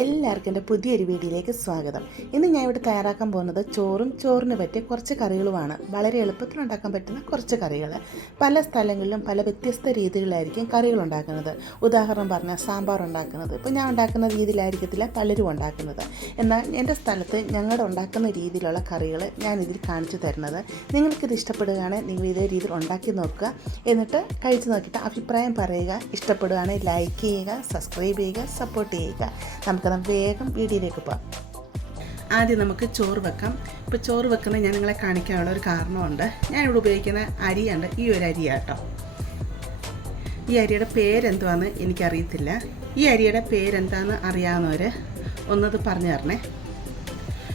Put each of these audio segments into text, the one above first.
എല്ലാവർക്കും എന്റെ പുതിയൊരു വീഡിയോയിലേക്ക് സ്വാഗതം. ഇന്ന് ഞാൻ ഇവിടെ തയ്യാറാക്കാൻ പോകുന്നത് ചോറും ചോറിന് പറ്റിയ കുറച്ച് കറികളുമാണ്. വളരെ എളുപ്പത്തിൽ ഉണ്ടാക്കാൻ പറ്റുന്ന കുറച്ച് കറികൾ പല സ്ഥലങ്ങളിലും പല വ്യത്യസ്ത രീതികളിലായിരിക്കും കറികൾ ഉണ്ടാക്കുന്നത്. ഉദാഹരണം പറഞ്ഞാൽ സാമ്പാർ ഉണ്ടാക്കുന്നത്. ഇപ്പോൾ ഞാൻ ഉണ്ടാക്കുന്ന രീതിയിലായിരിക്കത്തില്ല പലരും ഉണ്ടാക്കുന്നത്. എന്നാൽ എന്റെ സ്ഥലത്ത് ഞങ്ങളുടെ ഉണ്ടാക്കുന്ന രീതിയിലുള്ള കറികൾ ഞാൻ ഇതിൽ കാണിച്ചു തരുന്നത്. നിങ്ങൾക്കിത് ഇഷ്ടപ്പെടുകയാണെങ്കിൽ നിങ്ങൾ ഇതേ രീതിയിൽ ഉണ്ടാക്കി നോക്കുക. എന്നിട്ട് കഴിച്ചു നോക്കിയിട്ട് അഭിപ്രായം പറയുക. ഇഷ്ടപ്പെടുകയാണെങ്കിൽ ലൈക്ക് ചെയ്യുക സബ്സ്ക്രൈബ് ചെയ്യുക സപ്പോർട്ട് ചെയ്യുക. നമുക്കത് വേഗം വീഡിയോയിലേക്ക് പോകാം ആദ്യം നമുക്ക് ചോറ് വെക്കാം. ഇപ്പോൾ ചോറ് വെക്കുന്നത് ഞാൻ നിങ്ങളെ കാണിക്കാനുള്ള ഒരു കാരണമുണ്ട്. ഞാൻ ഇവിടെ ഉപയോഗിക്കുന്ന അരിയുണ്ട് ഈ ഒരു അരിയാട്ടോ. ഈ അരിയുടെ പേരെന്തുവാന്ന് എനിക്കറിയത്തില്ല. ഈ അരിയുടെ പേരെന്താണെന്ന് അറിയാവുന്നവർ ഒന്നത് പറഞ്ഞു തരണേ.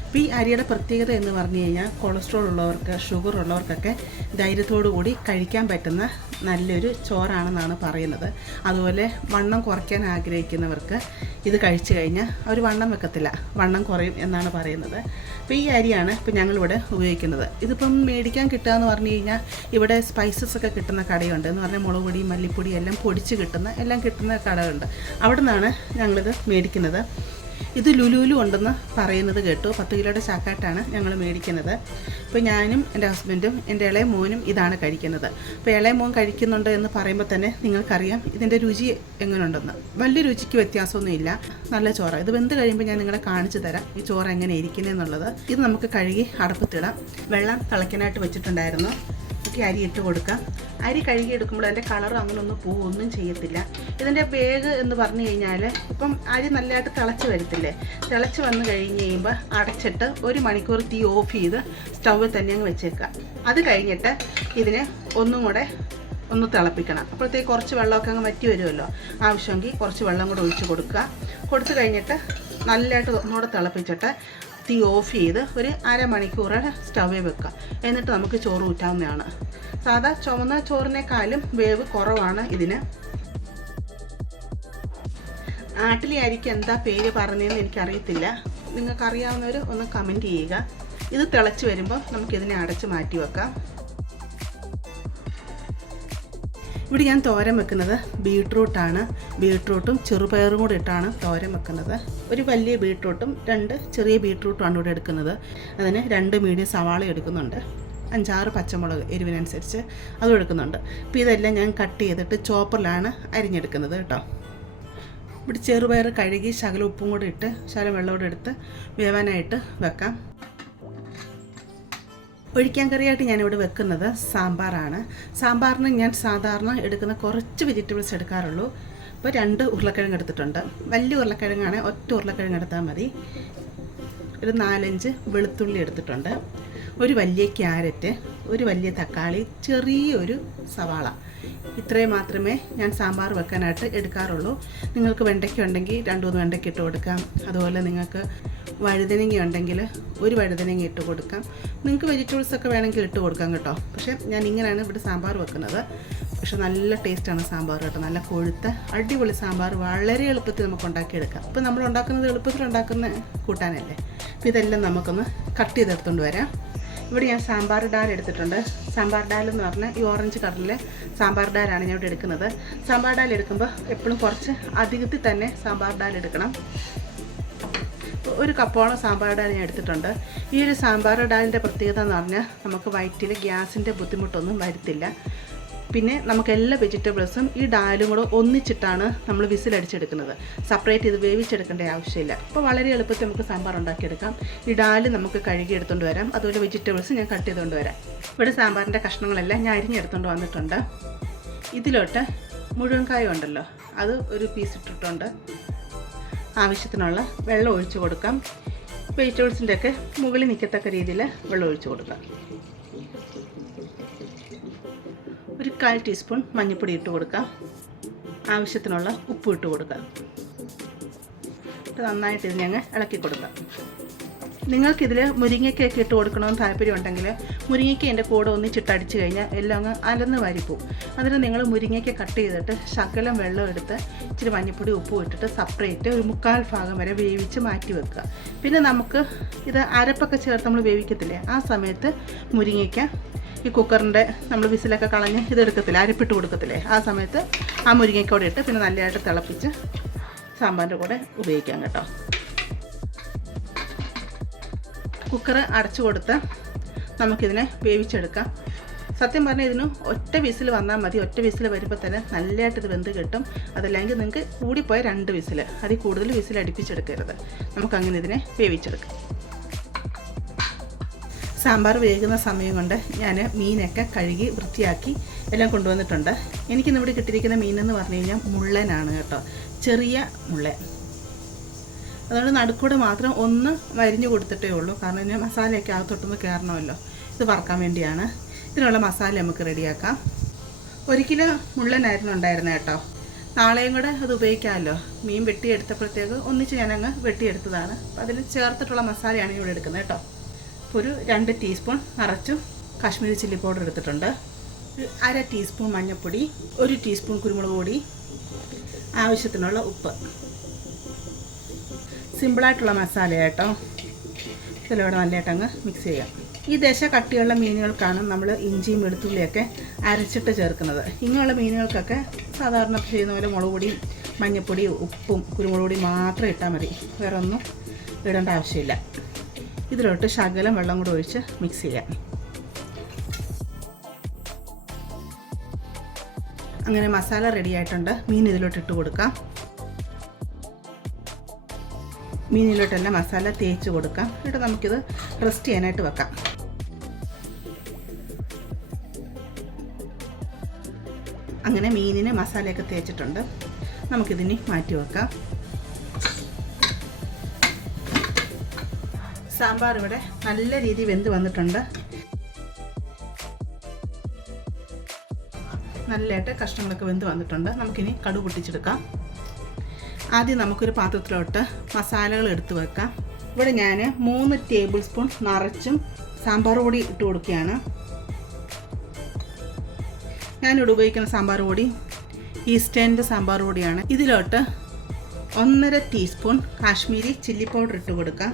അപ്പോൾ ഈ അരിയുടെ പ്രത്യേകത എന്ന് പറഞ്ഞു കഴിഞ്ഞാൽ കൊളസ്ട്രോൾ ഉള്ളവർക്ക് ഷുഗർ ഉള്ളവർക്കൊക്കെ ധൈര്യത്തോടു കൂടി കഴിക്കാൻ പറ്റുന്ന നല്ലൊരു ചോറാണെന്നാണ് പറയുന്നത്. അതുപോലെ വണ്ണം കുറയ്ക്കാൻ ആഗ്രഹിക്കുന്നവർക്ക് ഇത് കഴിച്ചു കഴിഞ്ഞാൽ അവർ വണ്ണം വെക്കത്തില്ല വണ്ണം കുറയും എന്നാണ് പറയുന്നത്. അപ്പോൾ ഈ അരിയാണ് ഇപ്പോൾ ഞങ്ങളിവിടെ ഉപയോഗിക്കുന്നത്. ഇതിപ്പം മേടിക്കാൻ കിട്ടുക എന്ന് പറഞ്ഞു കഴിഞ്ഞാൽ ഇവിടെ സ്പൈസസ് ഒക്കെ കിട്ടുന്ന കടയുണ്ട്. എന്ന് പറഞ്ഞാൽ മുളക് പൊടി മല്ലിപ്പൊടി എല്ലാം പൊടിച്ച് കിട്ടുന്ന എല്ലാം കിട്ടുന്ന കടയുണ്ട്. അവിടെ നിന്നാണ് ഞങ്ങളിത് മേടിക്കുന്നത്. ഇത് ലുലുലു ഉണ്ടെന്ന് പറയുന്നത് കേട്ടു. പത്ത് കിലോയുടെ ചാക്കായിട്ടാണ് ഞങ്ങൾ മേടിക്കുന്നത്. ഇപ്പോൾ ഞാനും എന്റെ ഹസ്ബൻഡും എന്റെ ഇളയ മോനും ഇതാണ് കഴിക്കുന്നത്. അപ്പോൾ ഇളയ മോൻ കഴിക്കുന്നുണ്ട് എന്ന് പറയുമ്പോൾ തന്നെ നിങ്ങൾക്കറിയാം ഇതിന്റെ രുചി എങ്ങനെയുണ്ടെന്ന് വലിയ രുചിക്ക് വ്യത്യാസമൊന്നുമില്ല. നല്ല ചോറ്. ഇത് വെന്ത് കഴിയുമ്പോൾ ഞാൻ നിങ്ങളെ കാണിച്ചു തരാം ഈ ചോറ് എങ്ങനെ ഇരിക്കുന്നതെന്നുള്ളത് ഇത് നമുക്ക് കഴുകി അടപ്പത്തിടാം. വെള്ളം തിളയ്ക്കാനായിട്ട് വെച്ചിട്ടുണ്ടായിരുന്നു. ഒക്കെ അരി ഇട്ട് കൊടുക്കാം അരി കഴുകി എടുക്കുമ്പോൾ അതിന്റെ കളർ അങ്ങനൊന്നും പോവൊന്നും ചെയ്യത്തില്ല. ഇതിന്റെ വേഗ് എന്ന് പറഞ്ഞു കഴിഞ്ഞാൽ ഇപ്പം അരി നല്ലതായിട്ട് തിളച്ച് വരത്തില്ലേ? തിളച്ച് വന്നു കഴിഞ്ഞ് കഴിയുമ്പോൾ അടച്ചിട്ട് ഒരു മണിക്കൂർ തീ ഓഫ് ചെയ്ത് സ്റ്റൗവിൽ തന്നെ അങ്ങ് വെച്ചേക്കുക. അത് കഴിഞ്ഞിട്ട് ഇതിനെ ഒന്നും കൂടെ ഒന്ന് തിളപ്പിക്കണം. അപ്പോഴത്തേക്ക് കുറച്ച് വെള്ളമൊക്കെ അങ്ങ് വറ്റി വരുമല്ലോ. ആവശ്യമെങ്കിൽ കുറച്ച് വെള്ളം കൂടെ ഒഴിച്ച് കൊടുക്കുക. കൊടുത്തു കഴിഞ്ഞിട്ട് നല്ലതായിട്ട് ഒന്നുകൂടെ തിളപ്പിച്ചിട്ട് തീ ഓഫ് ചെയ്ത് ഒരു അരമണിക്കൂർ സ്റ്റൗവിൽ വെക്കുക. എന്നിട്ട് നമുക്ക് ചോറ് ഊറ്റാവുന്നതാണ്. സാധാ ചുവന്ന ചോറിനേക്കാളും വേവ് കുറവാണ് ഇതിന്. ആട്ടിലെ അരിക്ക് എന്താ പേര് പറഞ്ഞതെന്ന് എനിക്കറിയത്തില്ല. നിങ്ങൾക്ക് അറിയാവുന്നവർ ഒന്ന് കമന്റ് ചെയ്യുക. ഇത് തിളച്ച് വരുമ്പോൾ നമുക്കിതിനെ അടച്ച് മാറ്റി വെക്കാം. ഇവിടെ ഞാൻ തോരം വെക്കുന്നത് ബീട്രൂട്ടാണ്. ബീട്രൂട്ടും ചെറുപയറും കൂടി ഇട്ടാണ് തോരൻ വെക്കുന്നത്. ഒരു വലിയ ബീട്രൂട്ടും രണ്ട് ചെറിയ ബീട്രൂട്ടുമാണ് ഇവിടെ എടുക്കുന്നത്. അതിന് രണ്ട് മീഡിയം സവാള എടുക്കുന്നുണ്ട്. അഞ്ചാറ് പച്ചമുളക് എരിവിനനുസരിച്ച് അതും എടുക്കുന്നുണ്ട്. അപ്പോൾ ഇതെല്ലാം ഞാൻ കട്ട് ചെയ്തിട്ട് ചോപ്പറിലാണ് അരിഞ്ഞെടുക്കുന്നത് കേട്ടോ. ഇവിടെ ചെറുപയർ കഴുകി ശകലം ഉപ്പും കൂടി ഇട്ട് ശകലം വെള്ളം കൂടെ എടുത്ത് വേവാനായിട്ട് വെക്കാം. ഒഴിക്കാൻ കറിയായിട്ട് ഞാനിവിടെ വെക്കുന്നത് സാമ്പാറാണ്. സാമ്പാറിന് ഞാൻ സാധാരണ എടുക്കുന്ന കുറച്ച് വെജിറ്റബിൾസ് എടുക്കാറുള്ളൂ. ഇപ്പോൾ രണ്ട് ഉരുളക്കിഴങ്ങ് എടുത്തിട്ടുണ്ട്. വലിയ ഉരുളക്കിഴങ്ങാണ് ഒറ്റ ഉരുളക്കിഴങ്ങ് എടുത്താൽ മതി. ഒരു നാലഞ്ച് വെളുത്തുള്ളി എടുത്തിട്ടുണ്ട്. ഒരു വലിയ ക്യാരറ്റ് ഒരു വലിയ തക്കാളി ചെറിയൊരു സവാള. ഇത്രയും മാത്രമേ ഞാൻ സാമ്പാർ വെക്കാനായിട്ട് എടുക്കാറുള്ളൂ. നിങ്ങൾക്ക് വെണ്ടയ്ക്ക ഉണ്ടെങ്കിൽ രണ്ട് മൂന്ന് വെണ്ടയ്ക്ക ഇട്ട് കൊടുക്കാം. അതുപോലെ നിങ്ങൾക്ക് വഴുതനങ്ങ ഉണ്ടെങ്കിൽ ഒരു വഴുതനങ്ങ ഇട്ട് കൊടുക്കാം. നിങ്ങൾക്ക് വെജിറ്റബിൾസ് ഒക്കെ വേണമെങ്കിൽ ഇട്ട് കൊടുക്കാം കേട്ടോ. പക്ഷേ ഞാൻ ഇങ്ങനെയാണ് ഇവിടെ സാമ്പാർ വെക്കുന്നത്. പക്ഷേ നല്ല ടേസ്റ്റാണ് സാമ്പാർ കേട്ടോ. നല്ല കൊഴുത്ത അടിപൊളി സാമ്പാർ വളരെ എളുപ്പത്തിൽ നമുക്ക് ഉണ്ടാക്കിയെടുക്കാം. ഇപ്പം നമ്മൾ ഉണ്ടാക്കുന്നത് എളുപ്പത്തിൽ ഉണ്ടാക്കുന്ന കൂട്ടാനല്ലേ? അപ്പോൾ ഇതെല്ലാം നമുക്കൊന്ന് കട്ട് ചെയ്തെടുത്തുകൊണ്ട് വരാം. ഇവിടെ ഞാൻ സാമ്പാർ ഡാൽ എടുത്തിട്ടുണ്ട്. സാമ്പാർ ഡാൽ എന്ന് പറഞ്ഞാൽ ഈ ഓറഞ്ച് കളറിലെ സാമ്പാർ ഡാലാണ് ഞാൻ ഇവിടെ എടുക്കുന്നത്. സാമ്പാർ ഡാൽ എടുക്കുമ്പോൾ എപ്പോഴും കുറച്ച് അധികത്തിൽ തന്നെ സാമ്പാർ ഡാൽ എടുക്കണം. ഒരു കപ്പോളം സാമ്പാർ ഡാൽ ഞാൻ എടുത്തിട്ടുണ്ട്. ഈ ഒരു സാമ്പാർ ഡാലിന്റെ പ്രത്യേകത എന്ന് പറഞ്ഞാൽ നമുക്ക് വയറ്റിൽ ഗ്യാസിന്റെ ബുദ്ധിമുട്ടൊന്നും വരുത്തില്ല. പിന്നെ നമുക്ക് എല്ലാ വെജിറ്റബിൾസും ഈ ഡാലും കൂടെ ഒന്നിച്ചിട്ടാണ് നമ്മൾ വിസിലടിച്ചെടുക്കുന്നത് സെപ്പറേറ്റ് ചെയ്ത് വേവിച്ചെടുക്കേണ്ട ആവശ്യമില്ല. അപ്പോൾ വളരെ എളുപ്പത്തിൽ നമുക്ക് സാമ്പാർ ഉണ്ടാക്കിയെടുക്കാം. ഈ ഡാൽ നമുക്ക് കഴുകി എടുത്തുകൊണ്ട് വരാം. അതുപോലെ വെജിറ്റബിൾസ് ഞാൻ കട്ട് ചെയ്തുകൊണ്ട് വരാം. ഇവിടെ സാമ്പാറിന്റെ കഷ്ണങ്ങളെല്ലാം ഞാൻ അരിഞ്ഞെടുത്തുകൊണ്ട് വന്നിട്ടുണ്ട്. ഇതിലോട്ട് മുഴുവൻ കായ ഉണ്ടല്ലോ. അത് ഒരു പീസ് ഇട്ടിട്ടുണ്ട്. ആവശ്യത്തിനുള്ള വെള്ളം ഒഴിച്ചു കൊടുക്കാം. വെജിറ്റബിൾസിന്റെ ഒക്കെ മുകളിൽ നിൽക്കത്തക്ക രീതിയിൽ വെള്ളം ഒഴിച്ചു കൊടുക്കാം. ഒരു കാൽ ടീസ്പൂൺ മഞ്ഞൾപ്പൊടി ഇട്ട് കൊടുക്കാം. ആവശ്യത്തിനുള്ള ഉപ്പ് ഇട്ട് കൊടുക്കാം. നന്നായിട്ട് ഇത് ഞങ്ങൾ ഇളക്കി കൊടുക്കാം. നിങ്ങൾക്കിതിൽ മുരിങ്ങയ്ക്കൊക്കെ ഇട്ട് കൊടുക്കണമെന്ന് താല്പര്യം ഉണ്ടെങ്കിൽ മുരിങ്ങയ്ക്ക എന്റെ കൂടെ ഒന്നിച്ചിട്ട് അടിച്ച് കഴിഞ്ഞാൽ എല്ലാം അങ്ങ് അലന്ന് വാരിപ്പോവും അതിന് നിങ്ങൾ മുരിങ്ങയ്ക്ക കട്ട് ചെയ്തിട്ട് ശകലം വെള്ളം എടുത്ത് ഇച്ചിരി മഞ്ഞപ്പൊടി ഉപ്പും ഇട്ടിട്ട് സെപ്പറേറ്റ് ഒരു മുക്കാൽ ഭാഗം വരെ വേവിച്ച് മാറ്റി വെക്കുക. പിന്നെ നമുക്ക് ഇത് അരപ്പൊക്കെ ചേർത്ത് നമ്മൾ വേവിക്കത്തില്ലേ? ആ സമയത്ത് മുരിങ്ങയ്ക്ക ഈ കുക്കറിന്റെ നമ്മൾ വിസിലൊക്കെ കളഞ്ഞ് ഇത് എടുക്കത്തില്ലേ? അരപ്പിട്ട് കൊടുക്കത്തില്ലേ? ആ സമയത്ത് ആ മുരിങ്ങയ്ക്കോടെ ഇട്ട് പിന്നെ നല്ലതായിട്ട് തിളപ്പിച്ച് സാമ്പാറിന്റെ കൂടെ ഉപയോഗിക്കാം കേട്ടോ. കുക്കർ അടച്ചു കൊടുത്ത് നമുക്കിതിനെ വേവിച്ചെടുക്കാം. സത്യം പറഞ്ഞാൽ ഇതിന് ഒറ്റ വിസിൽ വന്നാൽ മതി. ഒറ്റ വിസിൽ വരുമ്പോൾ തന്നെ നല്ലതായിട്ട് ഇത് വെന്ത് കിട്ടും. അതല്ലെങ്കിൽ നിങ്ങൾക്ക് കൂടിപ്പോയ രണ്ട് വിസിൽ അതിൽ കൂടുതൽ വിസിൽ അടുപ്പിച്ചെടുക്കരുത്. നമുക്കങ്ങനെ ഇതിനെ വേവിച്ചെടുക്കാം. സാമ്പാർ വേകുന്ന സമയം കൊണ്ട് ഞാൻ മീനൊക്കെ കഴുകി വൃത്തിയാക്കി എല്ലാം കൊണ്ടുവന്നിട്ടുണ്ട്. എനിക്ക് ഇവിടെ കിട്ടിയിരിക്കുന്ന മീനെന്ന് പറഞ്ഞു കഴിഞ്ഞാൽ മുള്ളനാണ് കേട്ടോ. ചെറിയ മുള്ളൻ. അതുകൊണ്ട് നടുക്കൂടെ മാത്രം ഒന്ന് വരിഞ്ഞു കൊടുത്തിട്ടേ ഉള്ളൂ. കാരണം ഇതിന് മസാലയൊക്കെ അകത്തൊട്ടൊന്ന് കയറണമല്ലോ ഇത് വറക്കാൻ വേണ്ടിയാണ്. ഇതിനുള്ള മസാല നമുക്ക് റെഡിയാക്കാം. ഒരു കിലോ മുള്ളനായിരുന്നു ഉണ്ടായിരുന്നത് കേട്ടോ. നാളെയും കൂടെ അത് ഉപയോഗിക്കാമല്ലോ. മീൻ വെട്ടിയെടുത്തപ്പോഴത്തേക്ക് ഒന്നിച്ച് ഞാനങ്ങ് വെട്ടിയെടുത്തതാണ്. അപ്പോൾ അതിൽ ചേർത്തിട്ടുള്ള മസാലയാണ് ഇവിടെ എടുക്കുന്നത് കേട്ടോ. അപ്പോൾ ഒരു രണ്ട് ടീസ്പൂൺ നിറച്ചും കാശ്മീരി ചില്ലി പൗഡർ എടുത്തിട്ടുണ്ട്. അര ടീസ്പൂൺ മഞ്ഞൾപ്പൊടി ഒരു ടീസ്പൂൺ കുരുമുളക് പൊടി ആവശ്യത്തിനുള്ള ഉപ്പ്. സിമ്പിളായിട്ടുള്ള മസാല കേട്ടോ ഇതിലൂടെ നല്ലതായിട്ട് അങ്ങ് മിക്സ് ചെയ്യാം. ഈ ദശ കട്ടിയുള്ള മീനുകൾക്കാണ് നമ്മൾ ഇഞ്ചിയും വെളുത്തുള്ളിയൊക്കെ അരച്ചിട്ട് ചേർക്കുന്നത്. ഇങ്ങനെയുള്ള മീനുകൾക്കൊക്കെ സാധാരണ ചെയ്യുന്ന പോലെ മുളക് പൊടിയും മഞ്ഞൾപ്പൊടിയും ഉപ്പും കുരുമുളക് പൊടിയും മാത്രം ഇട്ടാൽ മതി. വേറെ ഒന്നും ഇടേണ്ട ആവശ്യമില്ല. ഇതിലോട്ട് ശകലം വെള്ളം കൂടെ ഒഴിച്ച് മിക്സ് ചെയ്യാം. അങ്ങനെ മസാല റെഡി ആയിട്ടുണ്ട്. മീൻ ഇതിലോട്ട് ഇട്ട് കൊടുക്കാം. മീനിലോട്ടെല്ലാം മസാല തേച്ച് കൊടുക്കാം. എന്നിട്ട് നമുക്കിത് റെസ്റ്റ് ചെയ്യാനായിട്ട് വെക്കാം. അങ്ങനെ മീനിന് മസാലയൊക്കെ തേച്ചിട്ടുണ്ട്. നമുക്കിതിനി മാറ്റി വെക്കാം. സാമ്പാർ ഇവിടെ നല്ല രീതിയിൽ വെന്ത് വന്നിട്ടുണ്ട്. നല്ലതായിട്ട് കഷ്ണങ്ങളൊക്കെ വെന്ത് വന്നിട്ടുണ്ട്. നമുക്കിനി കടു പൊട്ടിച്ചെടുക്കാം. ആദ്യം നമുക്കൊരു പാത്രത്തിലോട്ട് മസാലകൾ എടുത്തു വെക്കാം. ഇവിടെ ഞാൻ മൂന്ന് ടേബിൾ സ്പൂൺ നിറച്ചും സാമ്പാർ പൊടി ഇട്ട് കൊടുക്കുകയാണ്. ഞാനിവിടെ ഉപയോഗിക്കുന്ന സാമ്പാർ പൊടി ഈസ്റ്റേന്റെ സാമ്പാർ പൊടിയാണ്. ഇതിലോട്ട് ഒന്നര ടീസ്പൂൺ കാശ്മീരി ചില്ലി പൗഡർ ഇട്ട് കൊടുക്കാം.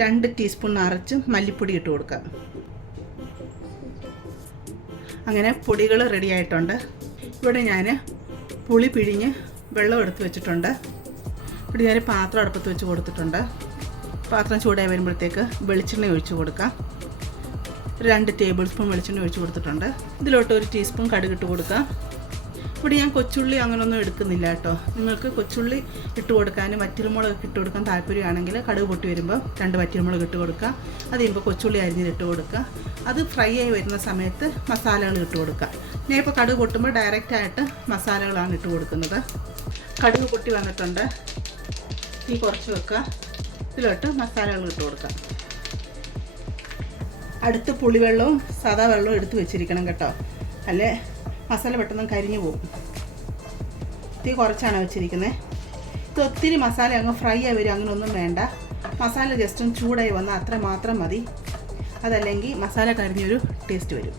രണ്ട് ടീസ്പൂൺ നിറച്ച് മല്ലിപ്പൊടി ഇട്ട് കൊടുക്കാം. അങ്ങനെ പൊടികൾ റെഡി ആയിട്ടുണ്ട്. ഇവിടെ ഞാൻ പുളി പിഴിഞ്ഞ് വെള്ളം എടുത്ത് വെച്ചിട്ടുണ്ട്. ഇവിടെ ഞാൻ പാത്രം അടുപ്പത്ത് വെച്ച് കൊടുത്തിട്ടുണ്ട്. പാത്രം ചൂടായി വരുമ്പോഴത്തേക്ക് വെളിച്ചെണ്ണ ഒഴിച്ച് കൊടുക്കാം. രണ്ട് ടേബിൾ സ്പൂൺ വെളിച്ചെണ്ണ ഒഴിച്ച് കൊടുത്തിട്ടുണ്ട്. ഇതിലോട്ട് ഒരു ടീസ്പൂൺ കടുകിട്ട് കൊടുക്കാം. ഇവിടെ ഞാൻ കൊച്ചുള്ളി അങ്ങനെയൊന്നും എടുക്കുന്നില്ല കേട്ടോ. നിങ്ങൾക്ക് കൊച്ചുള്ളി ഇട്ട് കൊടുക്കാനും വറ്റൽമുളക് ഇട്ട് കൊടുക്കാൻ താല്പര്യമാണെങ്കിൽ കടുക് പൊട്ടി വരുമ്പോൾ രണ്ട് വറ്റൽമുളക് ഇട്ട് കൊടുക്കുക അത് കഴിയുമ്പോൾ കൊച്ചുള്ളി അരിഞ്ഞിട്ട് കൊടുക്കുക അത് ഫ്രൈ ആയി വരുന്ന സമയത്ത് മസാലകൾ ഇട്ട് കൊടുക്കുക ഞാൻ കടുക് പൊട്ടുമ്പോൾ ഡയറക്റ്റായിട്ട് മസാലകളാണ് ഇട്ട് കൊടുക്കുന്നത്. കടുക് പൊട്ടി വന്നിട്ടുണ്ട്. ഈ കുറച്ച് വെക്കുക ഇതിലോട്ട് മസാലകൾ ഇട്ട് കൊടുക്കാം. അടുത്ത് പുളിവെള്ളവും സാദാ വെള്ളവും എടുത്ത് വെച്ചിരിക്കണം കേട്ടോ. അല്ലേ? മസാല പെട്ടെന്ന് കരിഞ്ഞു പോകും. തീ കുറച്ചാണ് വെച്ചിരിക്കുന്നത് ഇത് ഒത്തിരി മസാല അങ്ങ് ഫ്രൈ ആയി വരും. അങ്ങനെയൊന്നും വേണ്ട. മസാല ജസ്റ്റ് ചൂടായി വന്നാൽ അത്ര മാത്രം മതി. അതല്ലെങ്കിൽ മസാല കരിഞ്ഞൊരു ടേസ്റ്റ് വരും.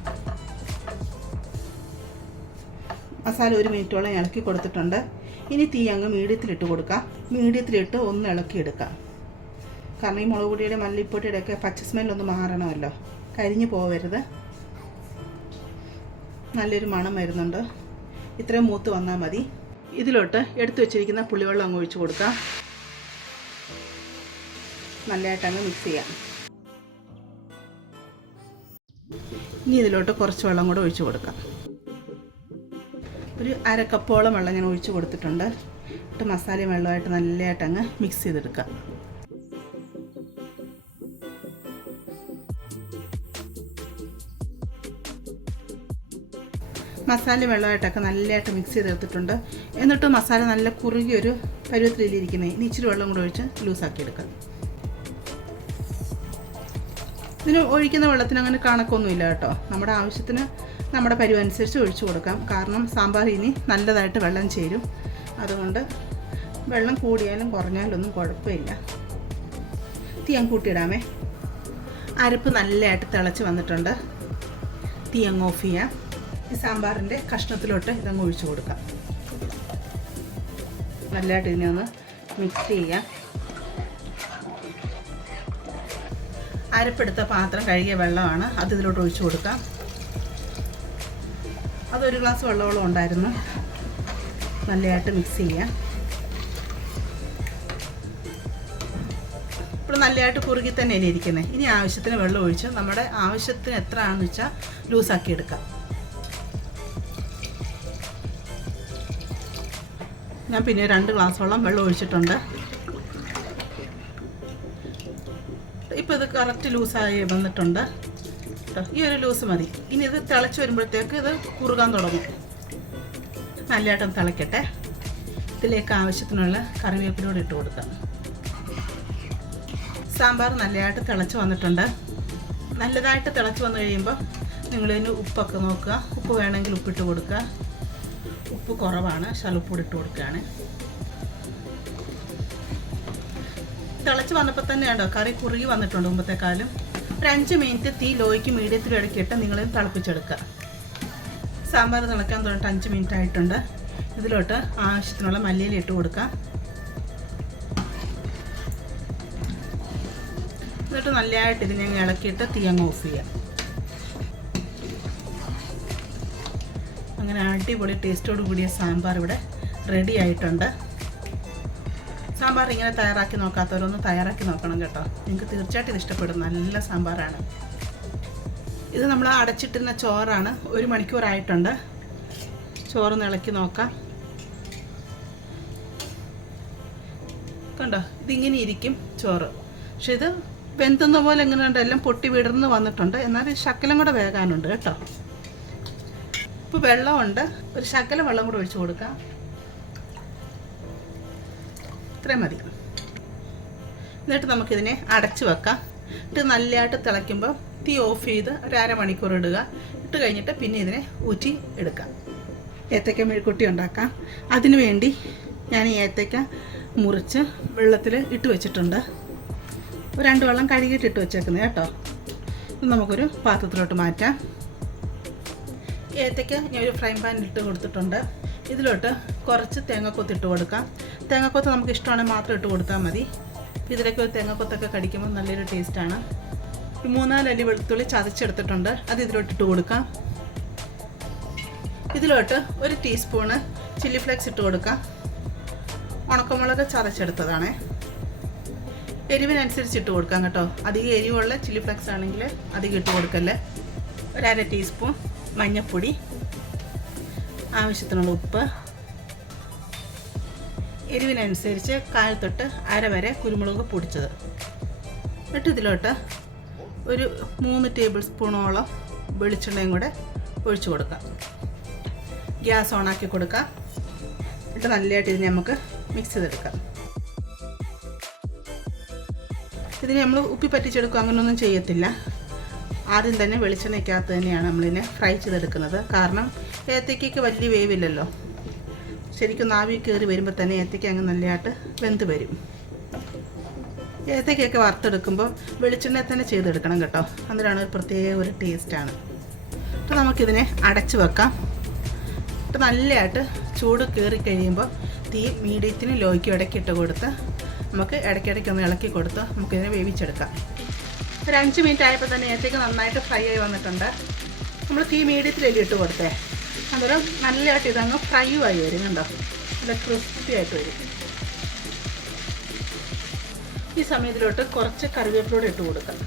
മസാല ഒരു മിനിറ്റോളം ഇളക്കി കൊടുത്തിട്ടുണ്ട്. ഇനി തീ അങ്ങ് മീഡിയത്തിലിട്ട് കൊടുക്കുക മീഡിയത്തിലിട്ട് ഒന്ന് ഇളക്കിയെടുക്കുക കാരണം ഈ മുളക് പൊടിയുടെ മല്ലിപ്പൊടിയുടെ ഒക്കെ പച്ച സ്മെല്ലൊന്ന് മാറണമല്ലോ. കരിഞ്ഞു പോവരുത്. നല്ലൊരു മണം വരുന്നുണ്ട്. ഇത്രയും മൂത്ത് വന്നാൽ മതി. ഇതിലോട്ട് എടുത്തു വെച്ചിരിക്കുന്ന പുളിവെള്ളം അങ്ങ് ഒഴിച്ചു കൊടുക്കുക നല്ലതായിട്ട് അങ്ങ് മിക്സ് ചെയ്യാം. ഇനി ഇതിലോട്ട് കുറച്ച് വെള്ളം കൂടെ ഒഴിച്ചു കൊടുക്കാം. ഒരു അര കപ്പോളം വെള്ളം ഞാൻ ഒഴിച്ചു കൊടുത്തിട്ടുണ്ട്. എന്നിട്ട് മസാലയും വെള്ളമായിട്ട് നല്ലതായിട്ട് അങ്ങ് മിക്സ് ചെയ്തെടുക്കുക. മസാല വെള്ളമായിട്ടൊക്കെ നല്ലതായിട്ട് മിക്സ് ചെയ്തെടുത്തിട്ടുണ്ട്. എന്നിട്ട് മസാല നല്ല കുറുകിയൊരു പരുവത്തിലിരിക്കുന്നത് ഇനി ഇച്ചിരി വെള്ളം കൂടെ ഒഴിച്ച് ലൂസാക്കി എടുക്കാം. ഇതിന് ഒഴിക്കുന്ന വെള്ളത്തിന് അങ്ങനെ കണക്കൊന്നുമില്ല കേട്ടോ. നമ്മുടെ ആവശ്യത്തിന് നമ്മുടെ പരുവനുസരിച്ച് ഒഴിച്ചു കൊടുക്കാം. കാരണം സാമ്പാർ ഇനി നല്ലതായിട്ട് വെള്ളം ചേരും. അതുകൊണ്ട് വെള്ളം കൂടിയാലും കുറഞ്ഞാലും ഒന്നും കുഴപ്പമില്ല. തീ കൂട്ടിയിടാമേ അരപ്പ് നല്ലതായിട്ട് തിളച്ച് വന്നിട്ടുണ്ട്. തീ അങ്ങ് ഓഫ് ചെയ്യാം. ഈ സാമ്പാറിന്റെ കഷ്ണത്തിലോട്ട് ഇതങ്ങ് ഒഴിച്ചു കൊടുക്കാം. നല്ലതായിട്ട് ഇതിനെ ഒന്ന് മിക്സ് ചെയ്യാം. അരപ്പെടുത്ത പാത്രം കഴുകിയ വെള്ളമാണ് അത് ഇതിലോട്ട് ഒഴിച്ചു കൊടുക്കാം. അതൊരു ഗ്ലാസ് വെള്ളമോളം ഉണ്ടായിരുന്നു. നല്ലതായിട്ട് മിക്സ് ചെയ്യാം. ഇപ്പോൾ നല്ലതായിട്ട് കുറുകി തന്നെയാണ് ഇരിക്കുന്നത് ഇനി ആവശ്യത്തിന് വെള്ളം ഒഴിച്ച് നമ്മുടെ ആവശ്യത്തിന് എത്ര ആണെന്ന് വെച്ചാൽ ലൂസാക്കി എടുക്കാം. ഞാൻ പിന്നെ രണ്ട് ഗ്ലാസ്സോളം വെള്ളം ഒഴിച്ചിട്ടുണ്ട്. ഇപ്പോൾ ഇത് കറക്റ്റ് ലൂസായി വന്നിട്ടുണ്ട്. കേട്ടോ. ഈ ഒരു ലൂസ് മതി. ഇനി ഇത് തിളച്ച് വരുമ്പോഴത്തേക്ക് ഇത് കുറുകാൻ തുടങ്ങും. നല്ലതായിട്ടും തിളയ്ക്കട്ടെ ഇതിലേക്ക് ആവശ്യത്തിനുള്ള കറിവേപ്പിലൂടെ ഇട്ട് കൊടുക്കാം. സാമ്പാർ നല്ലതായിട്ട് തിളച്ച് വന്നിട്ടുണ്ട്. നല്ലതായിട്ട് തിളച്ച് വന്നു കഴിയുമ്പോൾ നിങ്ങളിതിന് ഉപ്പൊക്കെ നോക്കുക. ഉപ്പ് വേണമെങ്കിൽ ഉപ്പിട്ട് കൊടുക്കുക. ഉപ്പ് കുറവാണ് ശലുപ്പൂടി ഇട്ട് കൊടുക്കുകയാണ്. തിളച്ച് വന്നപ്പോൾ തന്നെ ഉണ്ടോ കറി കുറുകി വന്നിട്ടുണ്ട് മുമ്പത്തെക്കാളും. ഒരു അഞ്ച് മിനിറ്റ് തീ ലോയ്ക്ക് മീഡിയത്തിൽ ഇടയ്ക്കിട്ട് നിങ്ങൾ തിളപ്പിച്ചെടുക്കുക. സാമ്പാർ തിളക്കാൻ തുടങ്ങിയിട്ട് അഞ്ച് മിനിറ്റ് ആയിട്ടുണ്ട്. ഇതിലോട്ട് ആവശ്യത്തിനുള്ള മല്ലിയില ഇട്ട് കൊടുക്കുക. എന്നിട്ട് നല്ലതായിട്ട് ഇതിനെ ഇളക്കിയിട്ട് തീ അങ്ങ് ഓഫ് ചെയ്യാം അങ്ങനെ അടിപൊളി ടേസ്റ്റോട് കൂടിയ സാമ്പാർ ഇവിടെ റെഡി ആയിട്ടുണ്ട്. സാമ്പാർ ഇങ്ങനെ തയ്യാറാക്കി നോക്കാത്തവരൊന്ന് തയ്യാറാക്കി നോക്കണം കേട്ടോ. നിങ്ങൾക്ക് തീർച്ചയായിട്ടും ഇഷ്ടപ്പെടും. നല്ല സാമ്പാറാണ്. ഇത് നമ്മൾ അടച്ചിട്ടിരുന്ന ചോറാണ്. ഒരു മണിക്കൂറായിട്ടുണ്ട്. ചോറ് ഇളക്കി നോക്കാം. കണ്ടോ? ഇതിങ്ങനെ ഇരിക്കും ചോറ്. പക്ഷെ ഇത് വെന്തുന്ന പോലെ എങ്ങനെയുണ്ട് എല്ലാം പൊട്ടി വിടർന്ന് വന്നിട്ടുണ്ട്. എന്നാൽ ശക്കലം കൂടെ വേകാനുണ്ട് കേട്ടോ. ഇപ്പോൾ വെള്ളമുണ്ട്. ഒരു ശകലം വെള്ളം കൂടെ ഒഴിച്ചു കൊടുക്കാം. ഇത്രയും മതി. എന്നിട്ട് നമുക്കിതിനെ അടച്ച് വെക്കാം. ഇട്ട് നല്ലതായിട്ട് തിളയ്ക്കുമ്പോൾ തീ ഓഫ് ചെയ്ത് ഒരു അരമണിക്കൂർ ഇടുക. ഇട്ട് കഴിഞ്ഞിട്ട് പിന്നെ ഇതിനെ ഊറ്റി എടുക്കാം. ഏത്തക്ക മെഴുക്കുട്ടി ഉണ്ടാക്കാം. അതിനു വേണ്ടി ഞാൻ ഈ ഏത്തക്ക മുറിച്ച് വെള്ളത്തിൽ ഇട്ട് വെച്ചിട്ടുണ്ട്. രണ്ട് വെള്ളം കഴുകിയിട്ട് ഇട്ട് വെച്ചേക്കുന്നത് കേട്ടോ. നമുക്കൊരു പാത്രത്തിലോട്ട് മാറ്റാം. ഏത്തയ്ക്ക ഞാൻ ഒരു ഫ്രൈ പാനിൽ ഇട്ട് കൊടുത്തിട്ടുണ്ട്. ഇതിലോട്ട് കുറച്ച് തേങ്ങ കൊത്തിട്ട് കൊടുക്കാം. തേങ്ങക്കൊത്ത് നമുക്ക് ഇഷ്ടമാണെങ്കിൽ മാത്രം ഇട്ട് കൊടുത്താൽ മതി. ഇതിലൊക്കെ ഒരു തേങ്ങക്കൊത്തൊക്കെ കടിക്കുമ്പോൾ നല്ലൊരു ടേസ്റ്റാണ് ഈ മൂന്നാൽ അല്ലി വെളുത്തുള്ളി ചതച്ചെടുത്തിട്ടുണ്ട്. അത് ഇതിലോട്ട് ഇട്ട് കൊടുക്കാം. ഇതിലോട്ട് ഒരു ടീസ്പൂണ് ചില്ലി ഫ്ലേക്സ് ഇട്ട് കൊടുക്കാം. ഉണക്കമുളക് ചതച്ചെടുത്തതാണേ. എരിവിനനുസരിച്ച് ഇട്ട് കൊടുക്കാം കേട്ടോ. അധികം എരിവുള്ള ചില്ലി ഫ്ലേക്സ് ആണെങ്കിൽ അധികം ഇട്ട് കൊടുക്കല്ലേ. ഒരര ടീസ്പൂൺ മഞ്ഞൾപ്പൊടി ആവശ്യത്തിനുള്ള ഉപ്പ്. എരിവിനനുസരിച്ച് കാൽ തൊട്ട് അര വരെ കുരുമുളക് പൊടിച്ചത്. എന്നിട്ട് ഇതിലോട്ട് ഒരു മൂന്ന് ടേബിൾ സ്പൂണോളം വെളിച്ചെണ്ണയും കൂടെ ഒഴിച്ചു കൊടുക്കാം. ഗ്യാസ് ഓണാക്കി കൊടുക്കാം. എന്നിട്ട് നല്ലതായിട്ട് ഇതിനെ നമുക്ക് മിക്സ് ചെയ്തെടുക്കാം. ഇതിനെ നമ്മൾ ഉപ്പി പറ്റിച്ചെടുക്കുക അങ്ങനെയൊന്നും ചെയ്യത്തില്ല. ആദ്യം തന്നെ വെളിച്ചെണ്ണയ്ക്കകത്ത് തന്നെയാണ് നമ്മളിതിനെ ഫ്രൈ ചെയ്തെടുക്കുന്നത്. കാരണം ഏത്തയ്ക്കൊക്കെ വലിയ വേവില്ലല്ലോ. ശരിക്കും നാവി കയറി വരുമ്പോൾ തന്നെ ഏത്തയ്ക്ക അങ്ങ് നല്ലതായിട്ട് വെന്ത് വരും. ഏത്തയ്ക്കൊക്കെ വറുത്തെടുക്കുമ്പോൾ വെളിച്ചെണ്ണ തന്നെ ചെയ്തെടുക്കണം കേട്ടോ. അന്നേരമാണ് ഒരു പ്രത്യേക ഒരു ടേസ്റ്റാണ്. അപ്പോൾ നമുക്കിതിനെ അടച്ച് വെക്കാം. എന്നിട്ട് നല്ലതായിട്ട് ചൂട് കയറി കഴിയുമ്പോൾ തീ മീഡിയത്തിന് ലോയ്ക്ക് ഇടയ്ക്കിട്ട് കൊടുത്ത് നമുക്ക് ഇടയ്ക്കിടയ്ക്ക് ഒന്ന് ഇളക്കി കൊടുത്ത് നമുക്കിതിനെ വേവിച്ചെടുക്കാം. ഒരു അഞ്ച് മിനിറ്റ് ആയപ്പോൾ തന്നെ ഏത്തേക്ക് നന്നായിട്ട് ഫ്രൈ ആയി വന്നിട്ടുണ്ട്. നമ്മൾ തീ മീഡിയത്തിലല്ലേ ഇട്ട് കൊടുത്തേ? അന്നേരം നല്ലതായിട്ട് ഇതങ്ങ് ഫ്രൈ ആയി വരും കണ്ടോ? നല്ല ക്രിസ്പി ആയിട്ട് വരും. ഈ സമയത്തിലോട്ട് കുറച്ച് കറിവേപ്പിലൂടെ ഇട്ട് കൊടുക്കാം.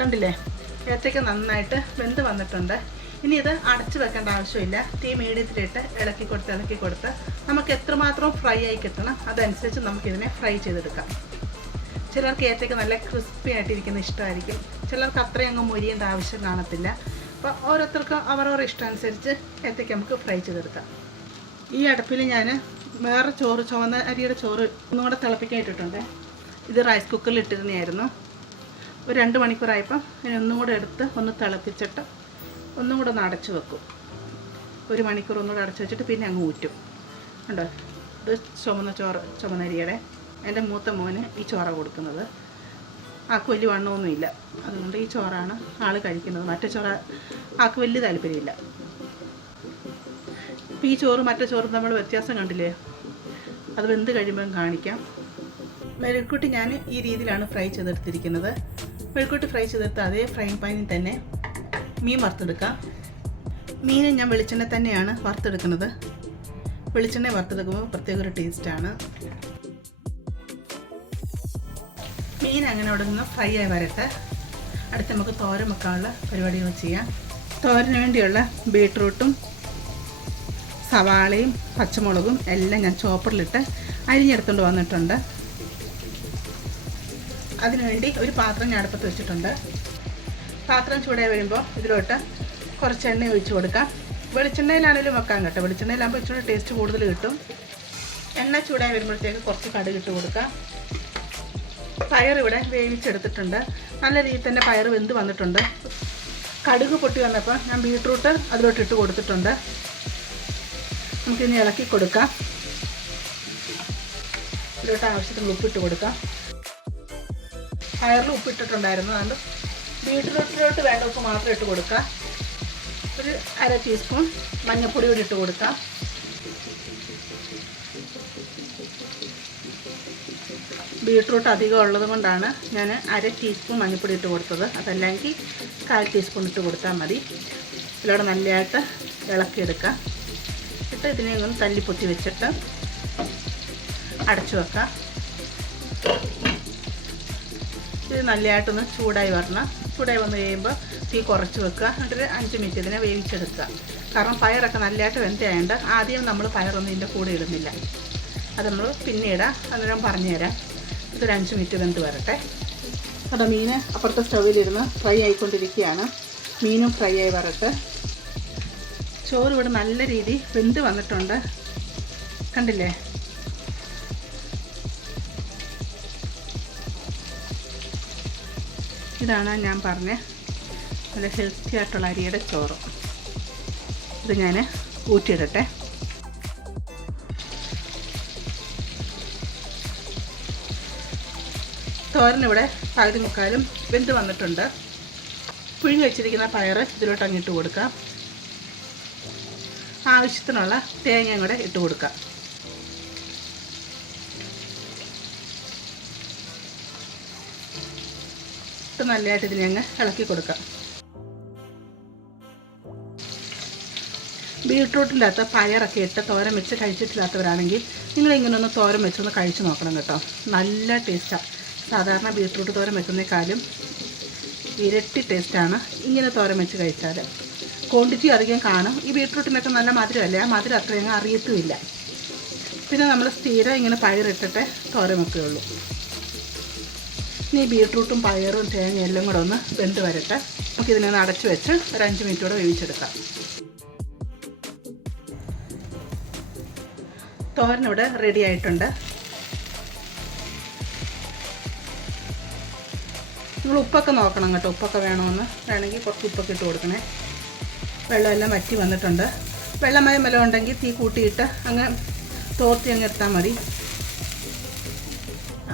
കണ്ടില്ലേ? ഏത്തയ്ക്ക നന്നായിട്ട് വെന്ത് വന്നിട്ടുണ്ട്. ഇനി ഇത് അടച്ചു വെക്കേണ്ട ആവശ്യമില്ല. തീ മീഡിയത്തിലിട്ട് ഇളക്കി കൊടുത്ത് ഇളക്കി കൊടുത്ത് നമുക്ക് എത്രമാത്രം ഫ്രൈ ആയി കിട്ടണം അതനുസരിച്ച് നമുക്കിതിനെ ഫ്രൈ ചെയ്തെടുക്കാം. ചിലർക്ക് ഏത്തയ്ക്ക നല്ല ക്രിസ്പി ആയിട്ടിരിക്കുന്ന ഇഷ്ടമായിരിക്കും. ചിലർക്ക് അത്രയും അങ്ങ് മൊരിയേണ്ട ആവശ്യം കാണത്തില്ല. അപ്പോൾ ഓരോരുത്തർക്കും അവരവരുടെ ഇഷ്ടം അനുസരിച്ച് ഏത്തയ്ക്ക നമുക്ക് ഫ്രൈ ചെയ്തെടുക്കാം. ഈ അടുപ്പിൽ ഞാൻ വേറെ ചോറ് ചുവന്ന അരിയുടെ ചോറ് ഒന്നും കൂടെ തിളപ്പിക്കാൻ ഇട്ടിട്ടുണ്ട്. ഇത് റൈസ് കുക്കറിൽ ഇട്ടിരുന്നതായിരുന്നു. ഒരു രണ്ട് മണിക്കൂറായപ്പം ഒന്നും കൂടെ എടുത്ത് ഒന്ന് തിളപ്പിച്ചിട്ട് ഒന്നും കൂടെ ഒന്ന് അടച്ചു വെക്കും. ഒരു മണിക്കൂർ ഒന്നുകൂടെ അടച്ചു വെച്ചിട്ട് പിന്നെ അങ്ങ് ഊറ്റും. ഉണ്ടോ ഇത് ചുമന്ന ചോറ് ചുമന്നരിയുടെ എന്റെ മൂത്ത മോന് ഈ ചോറ കൊടുക്കുന്നത്. ആക്ക് വലിയ വണ്ണമൊന്നുമില്ല. അതുകൊണ്ട് ഈ ചോറാണ് ആൾ കഴിക്കുന്നത്. മറ്റേ ചോറ ആക്ക് വലിയ താല്പര്യമില്ല. ഇപ്പം ഈ ചോറ് മറ്റേ ചോറ് നമ്മൾ വ്യത്യാസം കണ്ടില്ലേ? അത് വെന്ത് കഴിയുമ്പം കാണിക്കാം. മെഴുക്കുട്ടി ഞാൻ ഈ രീതിയിലാണ് ഫ്രൈ ചെയ്തെടുത്തിരിക്കുന്നത്. മെഴുക്കുട്ടി ഫ്രൈ ചെയ്തെടുത്ത് അതേ ഫ്രൈ പാനിൽ തന്നെ മീൻ വറുത്തെടുക്കാം. മീൻ ഞാൻ വെളിച്ചെണ്ണ തന്നെയാണ് വറുത്തെടുക്കുന്നത്. വെളിച്ചെണ്ണ വറുത്തെടുക്കുമ്പോൾ പ്രത്യേക ഒരു ടേസ്റ്റാണ് മീൻ അങ്ങനെ അവിടെ നിന്ന് ഫ്രൈ ആയി വരട്ടെ. അടുത്ത് നമുക്ക് തോരൻ വെക്കാനുള്ള പരിപാടികൾ ചെയ്യാം. തോരന് വേണ്ടിയുള്ള ബീട്രൂട്ടും സവാളയും പച്ചമുളകും എല്ലാം ഞാൻ ചോപ്പറിലിട്ട് അരിഞ്ഞെടുത്തുകൊണ്ട് വന്നിട്ടുണ്ട്. അതിനുവേണ്ടി ഒരു പാത്രം ഞാൻ അടുപ്പത്ത് വെച്ചിട്ടുണ്ട്. പാത്രം ചൂടായി വരുമ്പോൾ ഇതിലോട്ട് കുറച്ച് എണ്ണ ഒഴിച്ച് കൊടുക്കാം. വെളിച്ചെണ്ണയിലാണെങ്കിലും വെക്കാൻ കേട്ടോ. വെളിച്ചെണ്ണയിലാകുമ്പോൾ ഇച്ചിരി ടേസ്റ്റ് കൂടുതൽ കിട്ടും. എണ്ണ ചൂടായി വരുമ്പോഴത്തേക്ക് കുറച്ച് കടുക് ഇട്ട് കൊടുക്കാം. പയർ ഇവിടെ വേവിച്ചെടുത്തിട്ടുണ്ട്. നല്ല രീതിയിൽ തന്നെ പയർ വെന്ത് വന്നിട്ടുണ്ട്. കടുക് പൊട്ടി വന്നപ്പോൾ ഞാൻ ബീട്രൂട്ട് അതിലോട്ട് ഇട്ട് കൊടുത്തിട്ടുണ്ട്. നമുക്കിനി ഇളക്കി കൊടുക്കാം. ഇതിലോട്ട് ആവശ്യത്തിന് ഉപ്പിട്ട് കൊടുക്കാം. പയറിൽ ഉപ്പിട്ടിട്ടുണ്ടായിരുന്നു. അതുകൊണ്ട് ബീട്രൂട്ടിലോട്ട് വേണ്ട ഉപ്പ് മാത്രം ഇട്ട് കൊടുക്കാം. ഒരു അര ടീസ്പൂൺ മഞ്ഞൾപ്പൊടി കൂടി ഇട്ട് കൊടുക്കാം. ബീട്രൂട്ട് അധികം ഉള്ളത് കൊണ്ടാണ് ഞാൻ അര ടീസ്പൂൺ മഞ്ഞൾപ്പൊടി ഇട്ട് കൊടുത്തത്. അതല്ലെങ്കിൽ കാൽ ടീസ്പൂൺ ഇട്ട് കൊടുത്താൽ മതി. ഇതിലൂടെ നല്ലതായിട്ട് ഇളക്കിയെടുക്കാം. എന്നിട്ട് ഇതിനെ ഒന്ന് തല്ലി തല്ലിപ്പൊത്തി വെച്ചിട്ട് അടച്ചു വെക്കാം. ഇത് നല്ലതായിട്ടൊന്ന് ചൂടായി വരണം. ചൂടായി വന്നു കഴിയുമ്പോൾ തീ കുറച്ച് വെക്കുക. എന്നിട്ടൊരു അഞ്ച് മിനിറ്റ് ഇതിനെ വേവിച്ചെടുക്കുക. കാരണം പയറൊക്കെ നല്ലതായിട്ട് വെന്തയായതുകൊണ്ട് ആദ്യം നമ്മൾ പയറൊന്നും ഇതിന്റെ കൂടെ ഇടുന്നില്ല. അത് നമ്മൾ പിന്നീട് അന്നേരം പറഞ്ഞുതരാം. ഇതൊരു അഞ്ച് മിനിറ്റ് വെന്ത് വരട്ടെ. അവിടെ മീൻ അപ്പുറത്തെ സ്റ്റൗവിലിരുന്ന് ഫ്രൈ ആയിക്കൊണ്ടിരിക്കുകയാണ്. മീനും ഫ്രൈ ആയി വരട്ടെ. ചോറ് ഇവിടെ നല്ല രീതി വെന്ത് വന്നിട്ടുണ്ട്. കണ്ടില്ലേ? ഇതാണ് ഞാൻ പറഞ്ഞ നല്ല ഹെൽത്തി ആയിട്ടുള്ള അരിയുടെ ചോറ്. ഇത് ഞാൻ ഊറ്റിയിടട്ടെ. തോരനിവിടെ പകുതി മുക്കാലും വെന്ത് വന്നിട്ടുണ്ട്. പുഴുങ്ങി വെച്ചിരിക്കുന്ന പയർ ഇതിലോട്ട് അങ്ങിട്ട് കൊടുക്കാം. ആവശ്യത്തിനുള്ള തേങ്ങയും കൂടെ ഇട്ട് കൊടുക്കാം. നല്ലതായിട്ട് ഇതിനെ അങ്ങ് ഇളക്കി കൊടുക്കാം. ബീട്രൂട്ടില്ലാത്ത പയറൊക്കെ ഇട്ട് തോരൻ വെച്ച് കഴിച്ചിട്ടില്ലാത്തവരാണെങ്കിൽ നിങ്ങൾ ഇങ്ങനെ ഒന്ന് തോരൻ വെച്ചൊന്ന് കഴിച്ചു നോക്കണം കേട്ടോ. നല്ല ടേസ്റ്റാണ് സാധാരണ ബീട്രൂട്ട് തോരൻ വെക്കുന്നേക്കാളും ഇരട്ടി ടേസ്റ്റാണ് ഇങ്ങനെ തോരൻ വെച്ച് കഴിച്ചാൽ ക്വാണ്ടിറ്റി അധികം കാണും. ഈ ബീട്രൂട്ടിനൊക്കെ നല്ല മധുരമല്ലേ? ആ മധുരം അത്രയും അറിയത്തുമില്ല. പിന്നെ നമ്മൾ സ്ഥിരം ഇങ്ങനെ പയറിട്ടിട്ട് തോരൻ വെക്കുകയുള്ളൂ. ഇനി ബീട്രൂട്ടും പയറും തേങ്ങ എല്ലാം കൂടെ ഒന്ന് വെന്ത് വരട്ടെ. നമുക്ക് ഇതിനെ അടച്ച് വെച്ച് ഒരു അഞ്ച് മിനിറ്റ് കൂടെ വേവിച്ചെടുക്കാം. തോരനിവിടെ റെഡി ആയിട്ടുണ്ട്. നിങ്ങൾ ഉപ്പൊക്കെ നോക്കണം കേട്ടോ. ഉപ്പൊക്കെ വേണമെന്ന് വേണമെങ്കിൽ കുറച്ച് ഉപ്പൊക്കെ ഇട്ട് കൊടുക്കണേ. വെള്ളമെല്ലാം വറ്റി വന്നിട്ടുണ്ട്. വെള്ളമയം വല്ലതും ഉണ്ടെങ്കിൽ തീ കൂട്ടിയിട്ട് അങ്ങ് തോർത്തി അങ്ങ് എടുത്താൽ മതി.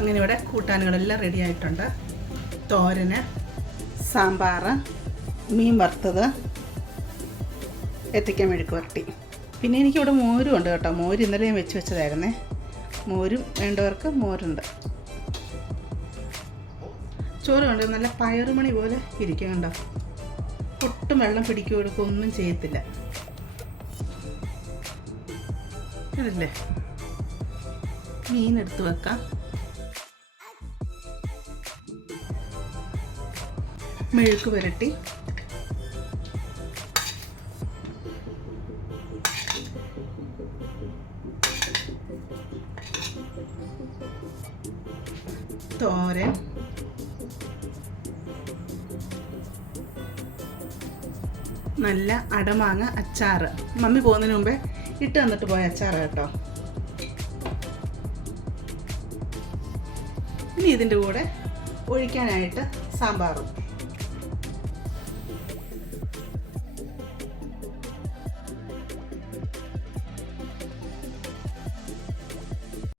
അങ്ങനെ ഇവിടെ കൂട്ടാനുകളെല്ലാം റെഡി ആയിട്ടുണ്ട്. തോരന് സാമ്പാർ മീൻ വറുത്തത് എത്തിക്കാൻ മെഴുക്ക് വരട്ടി. പിന്നെ എനിക്കിവിടെ മോരും ഉണ്ട് കേട്ടോ. മോര് ഇന്നലെയും വെച്ച് വെച്ചതായിരുന്നേ. മോരും വേണ്ടവർക്ക് മോരുണ്ട്. ചോറ് കണ്ട്? നല്ല പയറുമണി പോലെ ഇരിക്കുന്നുണ്ട് ഒട്ടും വെള്ളം പിടിക്കുക കൊടുക്കുക ഒന്നും ചെയ്യത്തില്ല. അതല്ലേ മീൻ എടുത്ത് വെക്കാം. മെഴുക്ക് പുരട്ടി. തോരൻ. നല്ല അടമാങ്ങ അച്ചാറ്. മമ്മി പോകുന്നതിന് മുമ്പേ ഇട്ട് തന്നിട്ട് പോയ അച്ചാറ് കേട്ടോ. ഇനി ഇതിന്റെ കൂടെ ഒഴിക്കാനായിട്ട് സാമ്പാറും.